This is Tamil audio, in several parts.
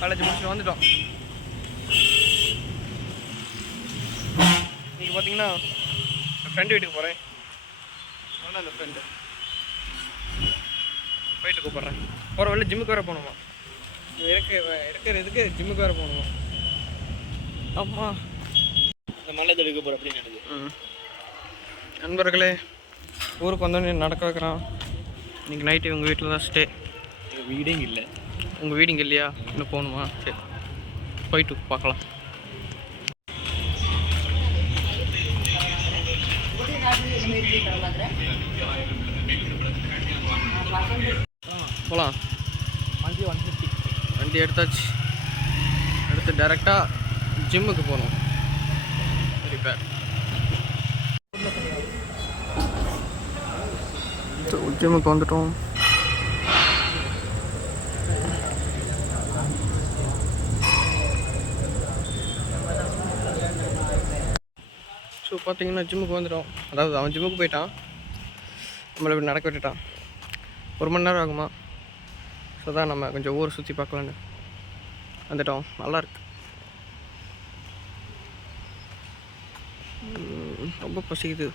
காலேஜ் முடிச்சுட்டு வந்துட்டோம். இன்றைக்கி பார்த்தீங்கன்னா என் ஃப்ரெண்டு வீட்டுக்கு போகிறேன். ஆனால் அந்த ஃப்ரெண்டு போயிட்டு கூப்பிட்றேன். போகிற வழியில் ஜிம்முக்கு வேறு போகணுமா, இருக்கிறதுக்கு ஜிம்முக்கு வேறு போகணுமா. அம்மா இந்த மலை தெடுக்க போகிற அப்படின்னு நினைக்கிறேன். நண்பர்களே, ஊருக்கு வந்தோடனே நடக்க வைக்கிறான். இன்றைக்கி நைட்டு உங்கள் வீட்டில் தான் ஸ்டே. வீடே இங்கே இல்லை. உங்கள் வீடு இங்கே இல்லையா? இன்னும் போகணுமா? சரி, போயிட்டு பார்க்கலாம். போகலாம். வண்டி எடுத்தாச்சு. அடுத்து டைரெக்டாக ஜிம்முக்கு போகணும். ரிப்பேர். ஜிம்முக்கு வந்துட்டோம். ஸோ பார்த்தீங்கன்னா ஜிம்முக்கு வந்துட்டோம். அதாவது அவன் ஜிம்முக்கு போயிட்டான், நம்மளை இப்படி நடக்க விட்டுட்டான். 1 மணி நேரம் ஆகுமா? ஸோ தான் நம்ம கொஞ்சம் ஊரை சுற்றி பார்க்கலான்னு வந்துட்டோம். நல்லாயிருக்கு. ரொம்ப பசிக்குது.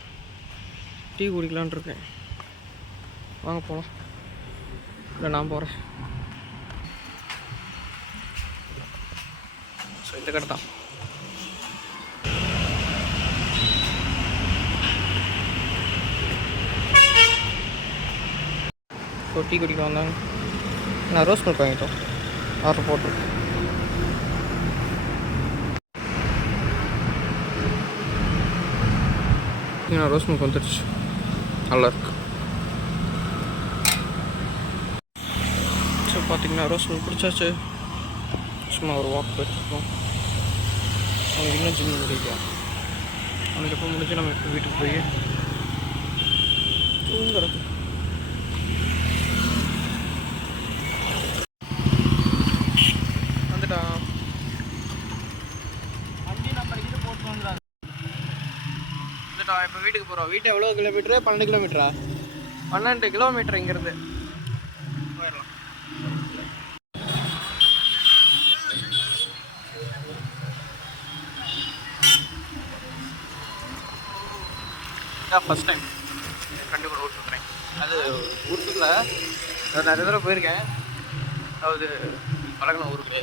டீ குடிக்கலான் இருக்கேன். வாங்க போகலாம். இல்லை நான் போகிறேன். ஸோ இந்த கடை தான். ஸோ டீ குடிக்க வந்தாங்க. நான் ரோஸ் மில்க் வாங்கிட்டோம், ஆர்டர் போட்டு. ரோஸ் மில்க் வந்துடுச்சு, நல்லாயிருக்கு. ஸோ பார்த்தீங்கன்னா ரோஸ் மில்க் குடிச்சாச்சு. சும்மா ஒரு வாக் போயிட்டுருக்கோம். அவனுக்கு இன்னும் ஜிம் முடிக்கலாம். அவனுக்கு எப்போ முடிஞ்சு நம்ம இப்போ வீட்டுக்கு போய் தூங்குறது. வந்துட்டான். வண்டி நம்பர் இது போட்டு வந்துடுறாங்க. வந்துட்டான். இப்போ வீட்டுக்கு போகிறோம். வீட்டு எவ்வளோ கிலோமீட்டரு? 12 கிலோமீட்டரா? 12 கிலோமீட்டர் இங்கேருந்து போயிடலாம். ஃபஸ்ட் டைம் ஃப்ரெண்டு கூட ஊர் சுற்றுறேன். அது ஊர் சுற்றுல நிறைய தடவை போயிருக்கேன். அதாவது பழகின ஊருக்கு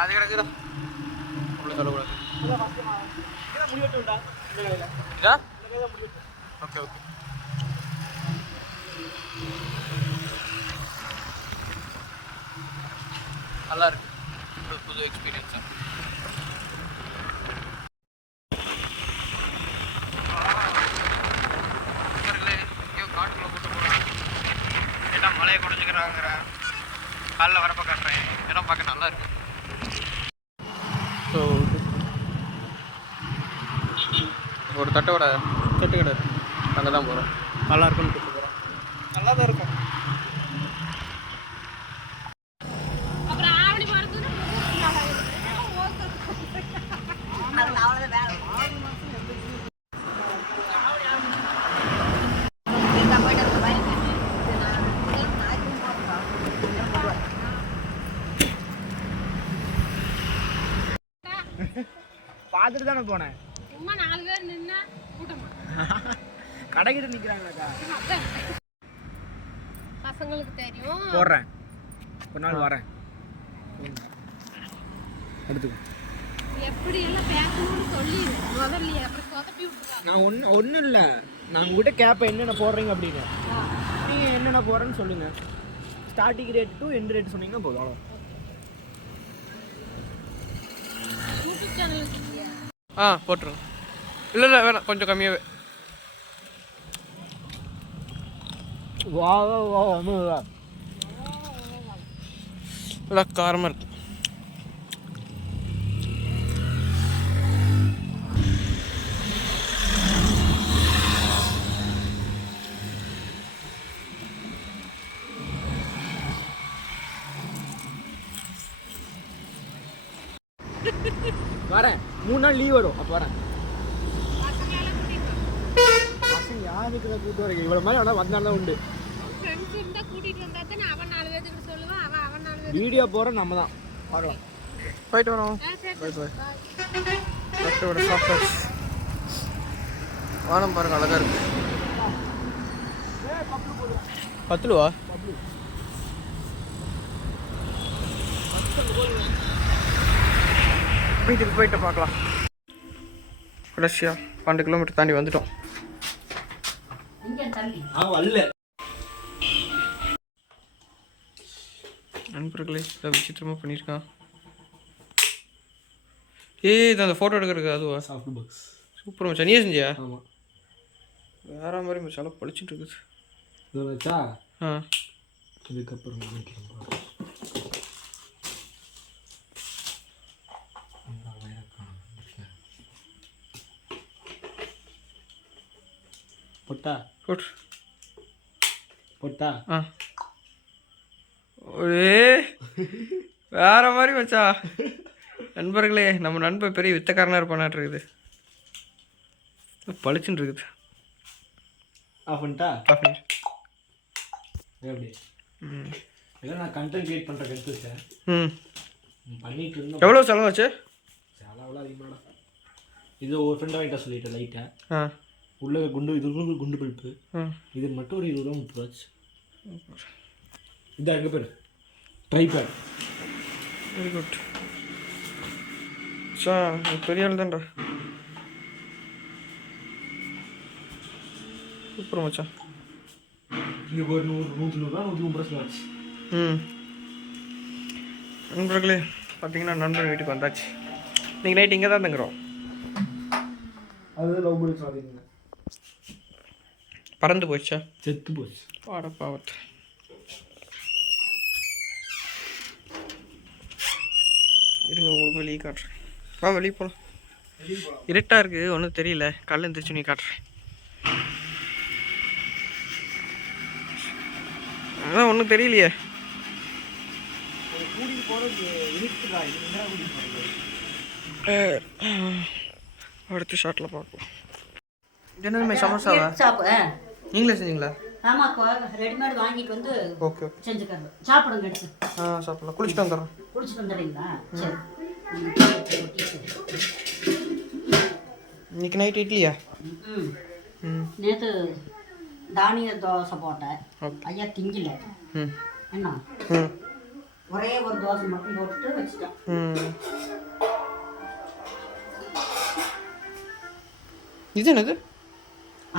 அது கிடக்குதா அவ்வளோ சொல்லக்கூடாது. இதா ஓகே ஓகே. நல்லா இருக்கு. புது எக்ஸ்பீரியன்ஸாக. காட்டுக்குள்ள கூட்டு போகிறேன். எல்லாம் மலையை குறைஞ்சிக்கிறாங்கிறேன். காலைல வரப்போ காட்டுறேன். இடம் பார்க்க நல்லா இருக்கு. ஸோ ஒரு தட்டோட தொட்டுக்கடை அங்கே தான் போகிறோம். நல்லா இருக்குன்னு கூப்பிட்டு போகிறோம். நல்லா தான் இருக்கும். பார்த்துட்டு தானே போனேன். சும்மா 4 பேர் நின்னா கூட்டமா கடைக்கிட்ட நிற்கிறாங்கக்கா. பசங்களுக்கு தெரியும். போடுறேன், ஒரு நாள் வரேன். எடுத்துக்கோ. எப்படி எல்லாம் பேசணும்னு சொல்லி முதல்ல அப்படி சொதப்பி விட்டுருக்காங்க. நான் ஒன்றும் இல்லை, நான் உங்ககிட்ட கேட்பேன் என்னென்ன போடுறீங்க அப்படின்னு. நீங்கள் என்னென்ன போடுறேன்னு சொல்லுங்கள். Starting rate to end rate சொன்னீங்கன்னா போதும். அவ்வளோ. யூடியூப் சேனல் போட்டுருங்க. இல்லை வேணாம், கொஞ்சம் கம்மியாகவே. வா வா வா வா. நல்லா காரமாக இருக்கு. வரேன், 3 நாள் லீவ் வரும், அப்போ வரேன். பசங்க யாருக்கு கூப்பிட்டு வரீங்க? இவ்வளோ மாதிரி ஆனால் வந்தாலும் தான் உண்டு. ஃப்ரெண்ட்ஸ் இருந்தா கூட்டிட்டு வந்தா தானே அவன் 4 பேருக்கு சொல்லுவான், அவன் 4 பேருக்கு. வீடியோ போகிற நம்ம தான் பார்க்கலாம். போயிட்டு வரோம். சரி, பை பை. bye. பட்டோட சாப்பிட்டாச்சு. வானம் பாருங்க அழகா இருக்கு. 10 ரூபா. வீட்டுக்கு போயிட்டு பார்க்கலாம். கடைசியாக 12 கிலோமீட்டர் தாண்டி வந்துட்டோம். வரல நண்பர்களே இதை விசித்திரமாக பண்ணியிருக்கான். இது அந்த ஃபோட்டோ எடுக்கிறதுக்கு அதுவா? சாஃப்ட் பாக்ஸ் சூப்பர் மச்சான். நீயே செஞ்சியா? ஆமாம். வேற மாதிரி மச்சான் பளிச்சுட்டு இருக்குது. இதை வச்சா ஆ இதுக்கப்புறம் பொட்டா போட்டு பொட்டா ஆ ஒரே வேற மாதிரி மச்சா. நண்பர்களே நம்ம நண்பர் பெரிய வித்தக்காரனாக இருப்பானாட்டு இருக்குது. பளிச்சுன்னு இருக்குது. ஆஃப் பண்ணிட்டா ஆஃப் பண்ணி. எப்படி ம் இல்லை நான் கண்டென்ட் கிரியேட் பண்ணுற கருத்து வச்சேன். ம் பண்ணிட்டு இருந்தோம். எவ்வளோ செலவாச்சு? செலவுல அதிகமாக. இது ஒரு ஃப்ரெண்ட் வாங்கிட்டா சொல்லிட்டேன் லைட்டாக. ஆ உள்ள குண்டு இது குண்டு பல்ப்பு. இது மட்டும் ஒரு 20 ரூபா 30 ரூபாச்சு. இதான் எங்கே பேர் ட்ரைபேட். Very good sir. பெரிய ஆள் தான்டா. சூப்பர் மச்சான். இங்கே ஒரு 100 ரூபா 130 ரூபா செலவாச்சு. ம் நண்பர்களே பார்த்தீங்கன்னா நண்பர் வீட்டுக்கு வந்தாச்சு. இன்றைக்கி நைட் இங்கே தான் தங்குறோம். அது லவ் பண்ணி சாதிங்க பறந்து போச்சா? செத்து போச்சு. பாட பாவத்து. இருங்க உங்களுக்கு வெளியே காட்டுறேன். வா வெளியே போகலாம். இருட்டாக இருக்குது ஒன்றும் தெரியல. கல் எந்திரிச்சு நீ காட்டுறேன். அதான் ஒன்றும் தெரியலையே. அடுத்த ஷாட்டில் பார்ப்போம். என்னமே சமோசாவா? சாப்பிடு. நீங்களே செஞ்சீங்களா? ஆமாக்கா, ரெடிமேட் வாங்கிட்டு வந்து ஓகே ஓகே செஞ்சுக்கிறது. சாப்பிடுங்க எடுத்து. சாப்பிடலாம். குளிச்சுட்டு வந்துடுறேன். குளிச்சுட்டு வந்துடுறீங்களா? சரி. இன்னைக்கு நைட் இட்லியா? ம். ம் நேற்று தானிய தோசை போட்டேன். ஓகே. ஐயா திங்கல. ம் என்ன ம் ஒரே ஒரு தோசை மட்டும் போட்டுட்டு வச்சுட்டேன். ம் இது என்னது?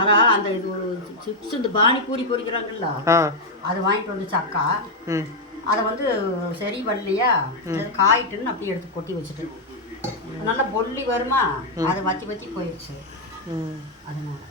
அதான் அந்த இது ஒரு சிப்ஸ் இந்த பானிபூரி பொரிக்கிறாங்கல்ல, ஆ அது வாங்கிட்டு வந்து அக்கா. ம் அதை வந்து சரி வரலையா, அது காயிட்டுன்னு அப்படியே எடுத்து கொட்டி வச்சுட்டு நல்லா பொல்லி வருமா, அதை வத்தி வத்தி போயிடுச்சு. ம் அதனால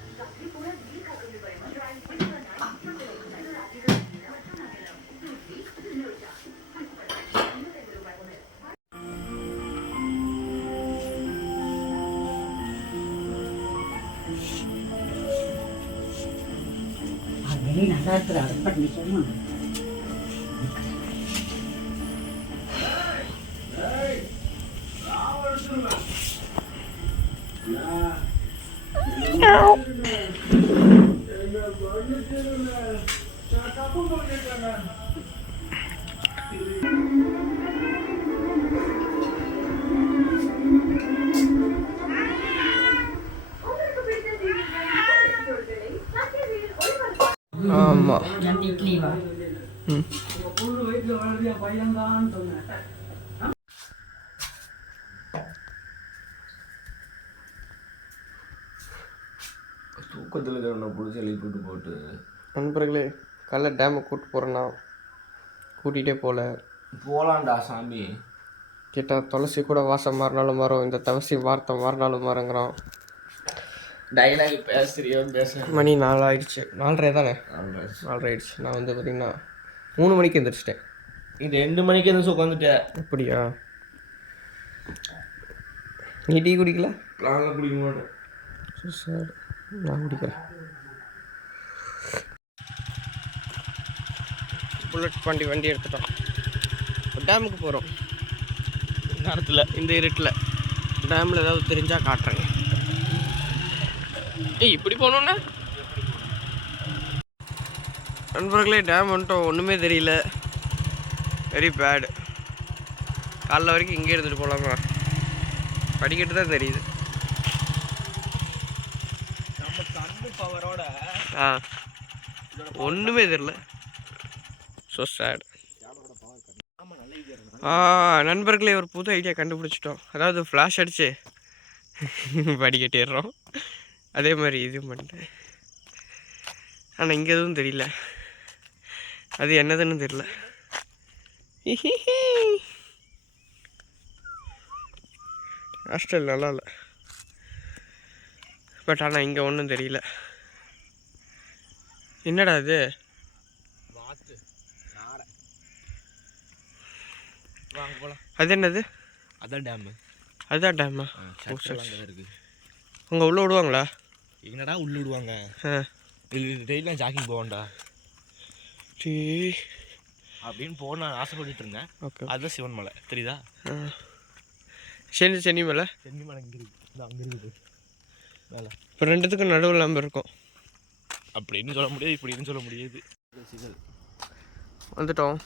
நல்லா இருக்கிற அடுப்படி சொல்லணும். ஆமாம். அந்த இட்லிவா? ம் தூக்கத்தில் இருக்கிற பிடிச்சி எழுப்பிட்டு போட்டு நண்பர்களே காலைல டேமுக்கு கூப்பிட்டு போகிறேன்னா கூட்டிகிட்டே போகல. போகலான்டா சாமி. கேட்டால் துளசி கூட வாசம் மாறினாலும் மாறும், இந்த தவசி வார்த்தை மாறினாலும் மாறுங்கிறான். டைலாக் பேசுறியோ பேச மணி 4 ஆயிடுச்சு. 4:30 தானே? 4:30 ஆயிடுச்சு. நான் வந்து பார்த்திங்கன்னா 3 மணிக்கு எழுந்திரிச்சிட்டேன். இது 2 மணிக்கு எழுந்து உட்காந்துட்டேன். அப்படியா? நீ டீ குடிக்கல? நாங்கள் குடிக்க மாட்டோம். சார் நான் குடிக்கிறேன். புல்லட் வண்டி எடுத்துட்டோம். டேமுக்கு போகிறோம். நேரத்தில் இந்த இருட்டில் டேமில் ஏதாவது தெரிஞ்சால் காட்டுறேங்க. ஏய் இப்படி போகணுன்னா நண்பர்களே டேம் வந்துட்டோம், ஒன்றுமே தெரியல, வெரி பேடு. காலைல வரைக்கும் இங்கே எடுத்துகிட்டு போகலாமா? படிக்கட்டு தான் தெரியுது. நம்ம கண்ணு பவரோட ஒன்றுமே தெரியல. So sad. நண்பர்களே ஒரு புது ஐடியா கண்டுபிடிச்சிட்டோம். அதாவது ஃப்ளாஷ் அடிச்சு படிக்கட்டிடுறோம். அதே மாதிரி இதுவும் பண்ணிட்டேன். ஆனால் இங்கே எதுவும் தெரியல, அது என்னதுன்னு தெரியல. ஹாஸ்டல் நல்லா இல்லை, பட் ஆனால் இங்கே ஒன்றும் தெரியல. என்னடா இது? வாங்க போகலாம். அது என்னது? அதான் டேமு. அதுதான் டேமா? இருக்குது. உங்கள் உள்ளே விடுவாங்களா? என்னடா உள்ள விடுவாங்க? டெய்லியும் ஜாக்கிங் போவேன்டா அப்படின்னு நான் ஆசைப்பட்டுட்டு இருந்தேன். ஓகே, அதுதான் சிவன் மலை தெரியுதா? சென்னி மலை. சென்னி மலை இங்கே இருக்குது, அங்கே இருக்குது மேலே. இப்போ ரெண்டுத்துக்கும் நடுவில் நம்ம இருக்கோம். அப்படின்னு சொல்ல முடியாது, இப்படின்னு சொல்ல முடியாது. வந்துட்டோம்.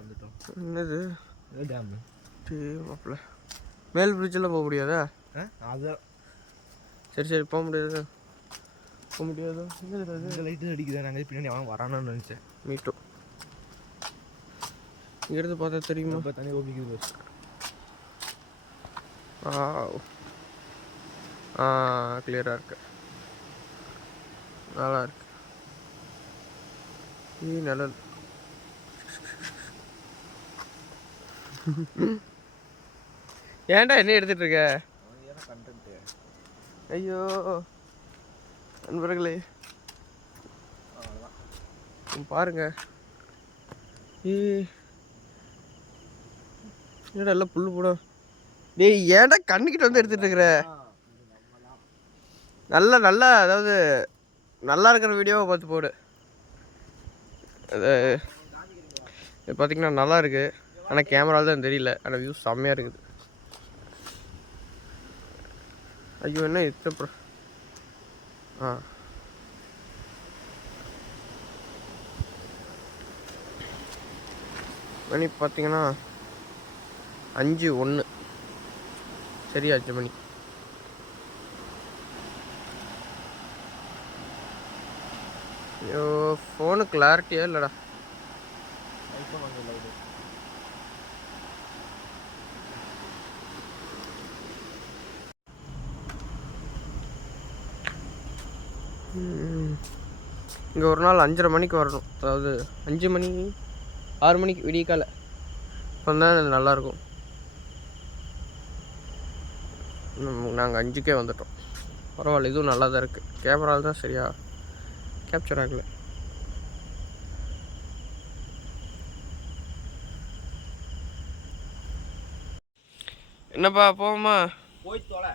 வந்துட்டோம். என்னது டேமு? மாப்பிள்ள மேல் பிரிட்ஜெல்லாம் போக முடியாதா? அதான். சரி போக முடியாது. என்னது அது? லைட்டு அடிக்குதா? நாங்கள் பின்னாடி அவன் வரானு நினச்சேன். மீட்டும் இங்கிருந்து பார்த்தா தெரியுமா? இப்போ தண்ணி ஓபிக்குது. கிளியராக இருக்கு, நல்லா இருக்கு. நிழல். ஏன்டா என்ன எடுத்துட்டு இருக்க? ஐயோ நண்பர்களே பாருங்க, என்னடா எல்லாம் புல்லு போடும். டேய் ஏன்டா கண்ணுக்கிட்ட வந்து எடுத்துட்டு இருக்கிற? நல்லா அதாவது நல்லா இருக்கிற வீடியோவை பார்த்து போடு. அது பார்த்தீங்கன்னா நல்லா இருக்கு, ஆனால் கேமராவில் தான் தெரியல, ஆனால் வியூ செம்மையாக இருக்குது. ஐயோ என்ன இத்தனை மணி பார்த்தீங்கன்னா 5:01. சரியா 5 மணி. ஐயோ ஃபோனு கிளாரிட்டியா இல்லைடா. இங்கே ஒரு நாள் 5:30 மணிக்கு வரணும், அதாவது 5 மணி 6 மணிக்கு விடியக்கால வந்தால் அது நல்லாயிருக்கும். நாங்கள் 5க்கே வந்துட்டோம். பரவாயில்ல, இதுவும் நல்லா தான் இருக்குது. கேமராவில் தான் சரியா கேப்சர் ஆகலை. என்னப்பா போவோமா? போய் தொலை.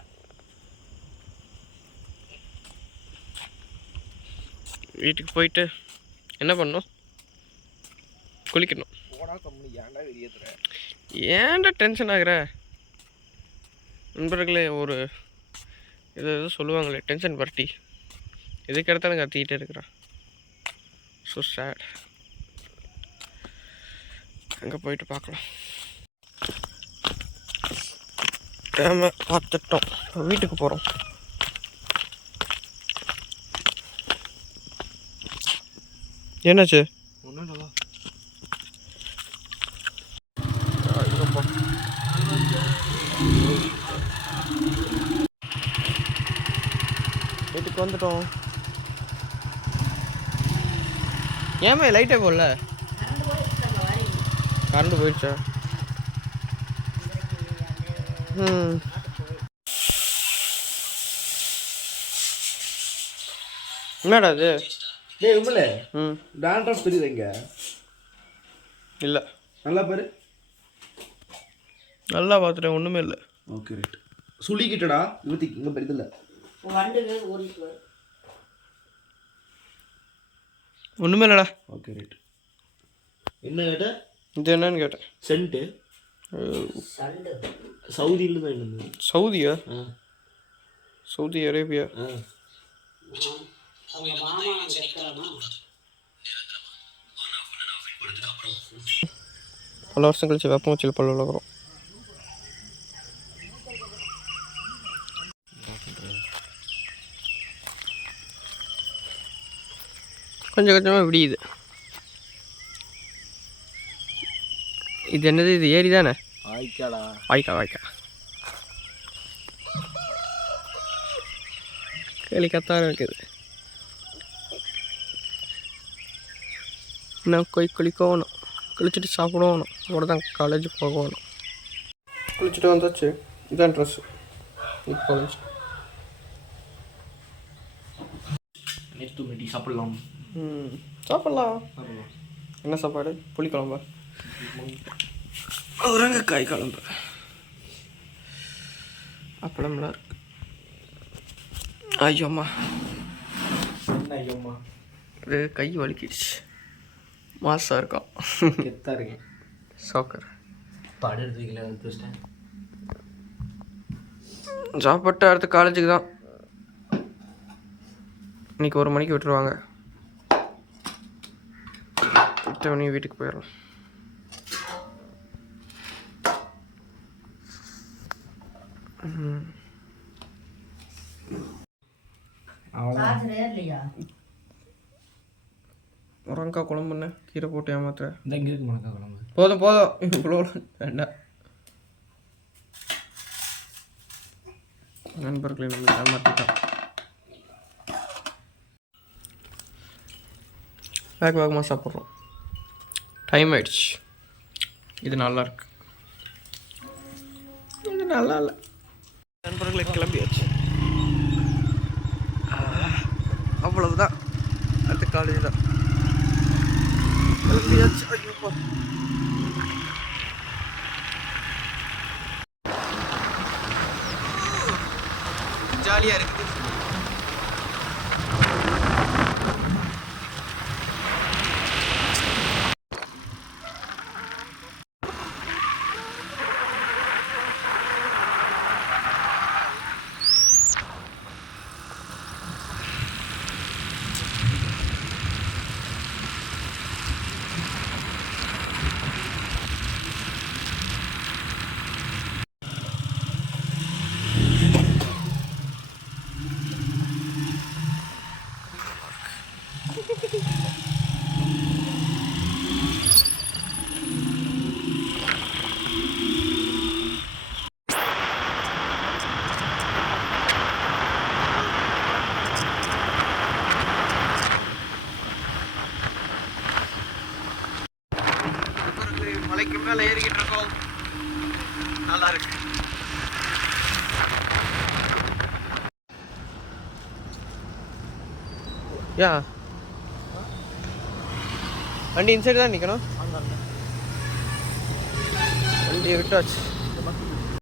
வீட்டுக்கு போயிட்டு என்ன பண்ணணும்? குளிக்கணும். போடா கம்மி, ஏன்டா வெளியேற்றுற? ஏன்டா டென்ஷன் ஆகுற? நண்பர்களே ஒரு இது சொல்லுவாங்களே டென்ஷன் பார்ட்டி, எதுக்கு எடுத்தாலும் கத்திக்கிட்டே இருக்கிறான். So sad. அங்கே போயிட்டு பார்க்கலாம். டேமை பார்த்துட்டோம், வீட்டுக்கு போகிறோம். என்னாச்சு? ஒன்றும் இல்லைவா? வீட்டுக்கு வந்துட்டோம். ஏமா லைட்டே போடல? கரண்ட் போயிடுச்சா? என்னடா அது? டேய் விமலே, டான்ட்ரஃப் தெரியுது இங்க? இல்லை. நல்லா பாரு. நல்லா பார்த்துட்டேன், ஒன்றுமே இல்லை. Okay right. சுளிக்கிட்டடா இவத்தி இங்கே பெரியதில்லை. ஒன்றுமே இல்லைடா. Okay right. என்ன கேட்ட? இது என்னன்னு கேட்டேன். சென்ட்டு சவுதியில் தான் இருந்தது. சவுதியா? Saudi Arabia. பல வருஷம் கழிச்சு வேப்பங்குச்சியில் பல் விளக்குறோம். கொஞ்சம் கொஞ்சமாக விடியுது. இது என்னது? இது ஏரி தானே? ஆய்க்காடா. வாய்க்கா கேலி கத்தான் இருக்குது. இன்னும் குளிக்கணும், குளிச்சுட்டு சாப்பிடணும், அப்புறம் தான் காலேஜ் போகணும். குளிச்சுட்டு வந்தாச்சு. இதுதான் ட்ரெஸ்ஸு. இது காலேஜ். நெக்ஸ்ட் மீட்டி சாப்பிடலாம். சாப்பிட்லாம். என்ன சாப்பாடு? புளிக்குழம்பா? முருங்கைக்காய் குழம்பு. அப்பளம்லாம் இருக்கு. ஐயோம்மா, என்ன ஐயோம்மா, இது கை வலிக்கிடுச்சு. மாசாக இருக்கும். கெத்தாக இருக்கேன். சாக்கர் பாடு எடுத்து வைக்கல, எடுத்து வச்சிட்டேன். சாப்பிட்டு அடுத்து காலேஜுக்கு தான். இன்னைக்கு 1 மணிக்கு விட்டுருவாங்க. 8 மணி வீட்டுக்கு போயிடலாம். இல்லையா? முருங்கைக்காய் குழம்புன்னு கீரை போட்டு ஏமாத்துற. இந்த இங்கே இருக்கு முருங்கைக்காய் குழம்பு. போதும் இவ்வளோ வேண்டாம். நண்பர்களை நம்ம ஏமாற்றிட்டோம். வேகமாக சாப்பிட்றோம். டைம் ஆயிடுச்சு. இது நல்லா இருக்கு. இது நல்லா இல்லை. நண்பர்களை கிளம்பியாச்சு. அவ்வளவுதான். அடுத்த காலேஜ் தான் கிளம்பியாச்சு. ஐயோப்பா, ஜாலியாக இருக்குது. மலைக்கு மேலே ஏறிக்கிட்டு இருக்கோம். நல்லா இருக்கு. யா, வண்டி இன்சைடு தான் நிற்கணும். வண்டியை விட்டாச்சு.